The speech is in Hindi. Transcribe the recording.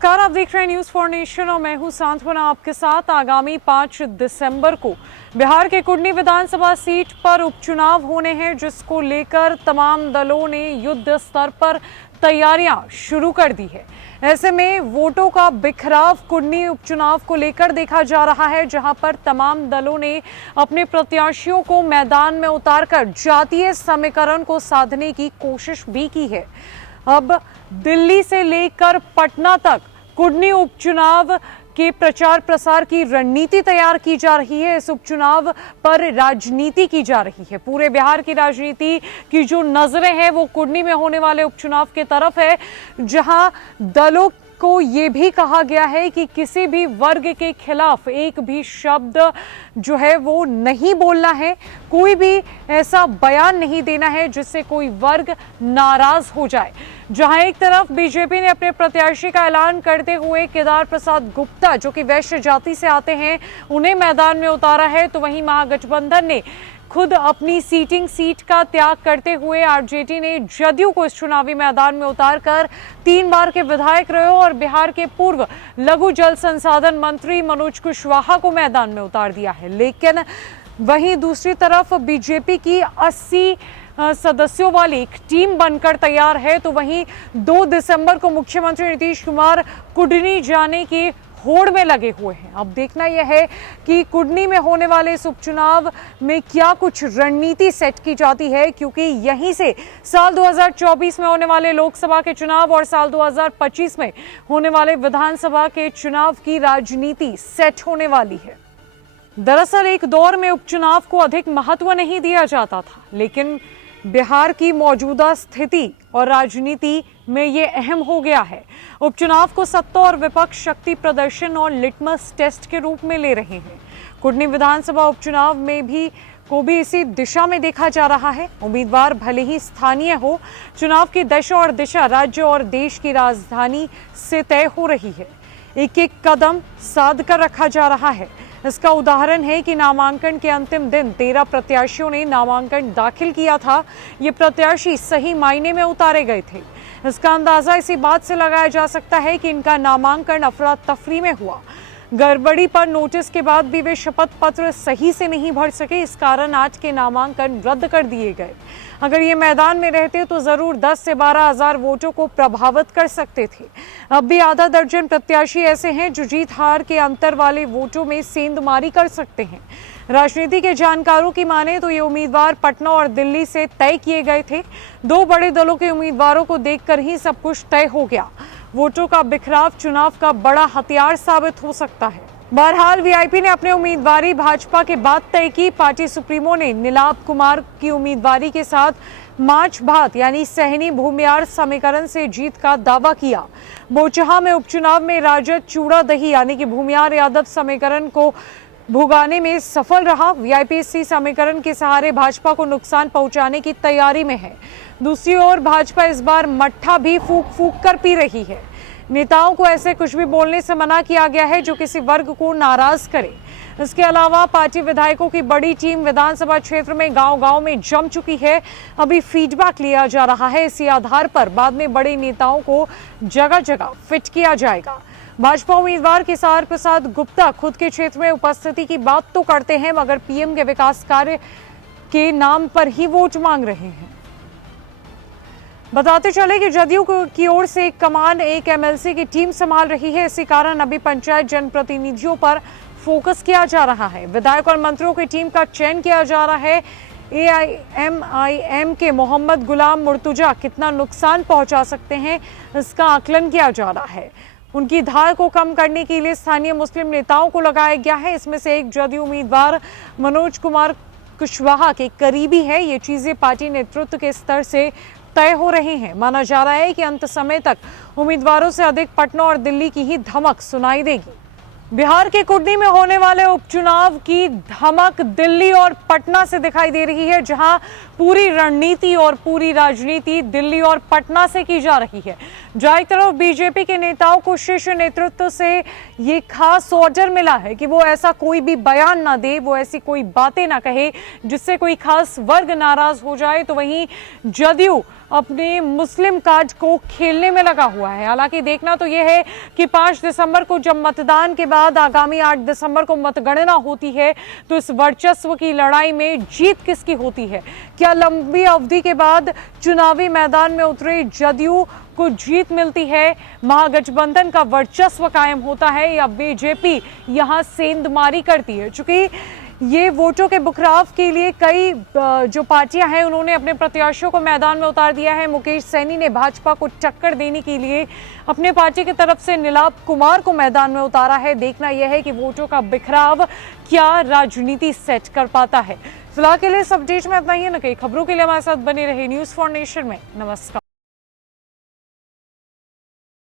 नमस्कार, आप देख रहे हैं न्यूज फॉर नेशन और मैं हूं सांत्वना आपके साथ। आगामी 5 दिसंबर को बिहार के कुडनी विधानसभा सीट पर उपचुनाव होने हैं, जिसको लेकर तमाम दलों ने युद्ध स्तर पर तैयारियां शुरू कर दी है। ऐसे में वोटों का बिखराव कुडनी उपचुनाव को लेकर देखा जा रहा है, जहां पर तमाम दलों ने अपने प्रत्याशियों को मैदान में उतारकर जातीय समीकरण को साधने की कोशिश भी की है। अब दिल्ली से लेकर पटना तक कुडनी उपचुनाव के प्रचार प्रसार की रणनीति तैयार की जा रही है। इस उपचुनाव पर राजनीति की जा रही है। पूरे बिहार की राजनीति की जो नजरें हैं वो कुडनी में होने वाले उपचुनाव के तरफ है, जहां दलों को ये भी कहा गया है कि किसी भी वर्ग के खिलाफ एक भी शब्द जो है वो नहीं बोलना है। कोई भी ऐसा बयान नहीं देना है जिससे कोई वर्ग नाराज हो जाए। जहां एक तरफ बीजेपी ने अपने प्रत्याशी का ऐलान करते हुए केदार प्रसाद गुप्ता, जो कि वैश्य जाति से आते हैं, उन्हें मैदान में उतारा है, तो वहीं महागठबंधन ने खुद अपनी सीट का त्याग करते हुए आरजेडी ने जदयू को इस चुनावी मैदान में उतारकर 3 बार के विधायक रहे और बिहार के पूर्व लघु जल संसाधन मंत्री मनोज कुशवाहा को मैदान में उतार दिया है। लेकिन वहीं दूसरी तरफ बीजेपी की 80 सदस्यों वाली एक टीम बनकर तैयार है, तो वहीं 2 दिसंबर को मुख्यमंत्री नीतीश कुमार कुडनी जाने की होड़ में लगे हुए हैं। अब देखना यह है कि कुडनी में होने वाले इस उपचुनाव में क्या कुछ रणनीति सेट की जाती है, क्योंकि यहीं से साल 2024 में होने वाले लोकसभा के चुनाव और साल 2025 में होने वाले विधानसभा के चुनाव की राजनीति सेट होने वाली है। दरअसल एक दौर में उपचुनाव को अधिक महत्व नहीं दिया जाता था, लेकिन बिहार की मौजूदा स्थिति और राजनीति में ये अहम हो गया है। उपचुनाव को सत्ता और विपक्ष शक्ति प्रदर्शन और लिटमस टेस्ट के रूप में ले रहे हैं। कुडनी विधानसभा उपचुनाव में भी इसी दिशा में देखा जा रहा है। उम्मीदवार भले ही स्थानीय हो, चुनाव की दशा और दिशा राज्य और देश की राजधानी से तय हो रही है। एक एक कदम साध कर रखा जा रहा है। इसका उदाहरण है कि नामांकन के अंतिम दिन 13 प्रत्याशियों ने नामांकन दाखिल किया था। ये प्रत्याशी सही मायने में उतारे गए थे। इसका अंदाजा इसी बात से लगाया जा सकता है कि इनका नामांकन अफरा तफरी में हुआ। गड़बड़ी पर नोटिस के बाद भी वे शपथ पत्र सही से नहीं भर सके, इस कारण आज के नामांकन रद्द कर दिए गए। अगर ये मैदान में रहते तो जरूर 10 से 12 हजार वोटों को प्रभावित कर सकते थे। अब भी आधा दर्जन प्रत्याशी ऐसे हैं जो जीत हार के अंतर वाले वोटों में सेंधमारी कर सकते हैं। राजनीति के जानकारों की माने तो ये उम्मीदवार पटना और दिल्ली से तय किए गए थे। 2 बड़े दलों के उम्मीदवारों को देखकर ही सब कुछ तय हो गया। वोटों का बिखराव चुनाव का बड़ा हथियार साबित हो सकता है। बहरहाल वीआईपी ने अपने उम्मीदवारी भाजपा के बाद तय की। पार्टी सुप्रीमो ने नीलाभ कुमार की उम्मीदवारी के साथ माछ भात यानी सहनी भूमियार समीकरण से जीत का दावा किया। बोचहा में उपचुनाव में राजद चूड़ा दही यानी कि भूमियार यादव समीकरण को भुगाने में सफल रहा। वीआईपी इसी समीकरण के सहारे भाजपा को नुकसान पहुंचाने की तैयारी में है। दूसरी ओर भाजपा इस बार मट्ठा भी फूक फूक कर पी रही है। नेताओं को ऐसे कुछ भी बोलने से मना किया गया है जो किसी वर्ग को नाराज करे। इसके अलावा पार्टी विधायकों की बड़ी टीम विधानसभा क्षेत्र में गांव-गांव में जम चुकी है। अभी फीडबैक लिया जा रहा है। इसी आधार पर बाद में बड़े नेताओं को जगह जगह फिट किया जाएगा। भाजपा उम्मीदवार केदार प्रसाद गुप्ता खुद के क्षेत्र में उपस्थिति की बात तो करते हैं, मगर पीएम के विकास कार्य के नाम पर ही वोट मांग रहे हैं। बताते चले कि जदयू की ओर से एक कमान एक एमएलसी की टीम संभाल रही है। इसी कारण अभी पंचायत जनप्रतिनिधियों पर फोकस किया जा रहा है। विधायक और मंत्रियों की टीम का चयन किया जा रहा है। एआईएमआईएम के मोहम्मद गुलाम मुर्तुजा कितना नुकसान पहुंचा सकते हैं, इसका आकलन किया जा रहा है। उनकी धार को कम करने के लिए स्थानीय मुस्लिम नेताओं को लगाया गया है। इसमें से एक जदयू उम्मीदवार मनोज कुमार कुशवाहा के करीबी है। ये चीजें पार्टी नेतृत्व के स्तर से तय हो रहे हैं। माना जा रहा है कि अंत समय तक उम्मीदवारों से अधिक पटना और दिल्ली की ही धमक सुनाई देगी। बिहार के कुडनी में होने वाले उपचुनाव की धमक दिल्ली और पटना से दिखाई दे रही है, जहां पूरी रणनीति और पूरी राजनीति दिल्ली और पटना से की जा रही है। जहां एक तरफ बीजेपी के नेताओं को शीर्ष नेतृत्व से ये खास ऑर्डर मिला है कि वो ऐसा कोई भी बयान ना दे, वो ऐसी कोई बातें ना कहे जिससे कोई खास वर्ग नाराज हो जाए, तो वहीं जदयू अपने मुस्लिम कार्ड को खेलने में लगा हुआ है। हालांकि देखना तो यह है कि 5 दिसंबर को जब मतदान के बाद आगामी 8 दिसंबर को मतगणना होती है तो इस वर्चस्व की लड़ाई में जीत किसकी होती है। क्या लंबी अवधि के बाद चुनावी मैदान में उतरे जदयू को जीत मिलती है, महागठबंधन का वर्चस्व कायम होता है, या बीजेपी यहां सेंधमारी करती है। चूंकि ये वोटों के बुखराव के लिए कई जो पार्टियां हैं उन्होंने अपने प्रत्याशियों को मैदान में उतार दिया है। मुकेश सैनी ने भाजपा को टक्कर देने के लिए अपने पार्टी की तरफ से नीलाभ कुमार को मैदान में उतारा है। देखना यह है कि वोटों का बिखराव क्या राजनीति सेट कर पाता है। फिलहाल के लिए इस अपडेट में इतना ही है। न कई खबरों के लिए हमारे साथ बने रहे न्यूज़ फॉर नेशन में। नमस्कार।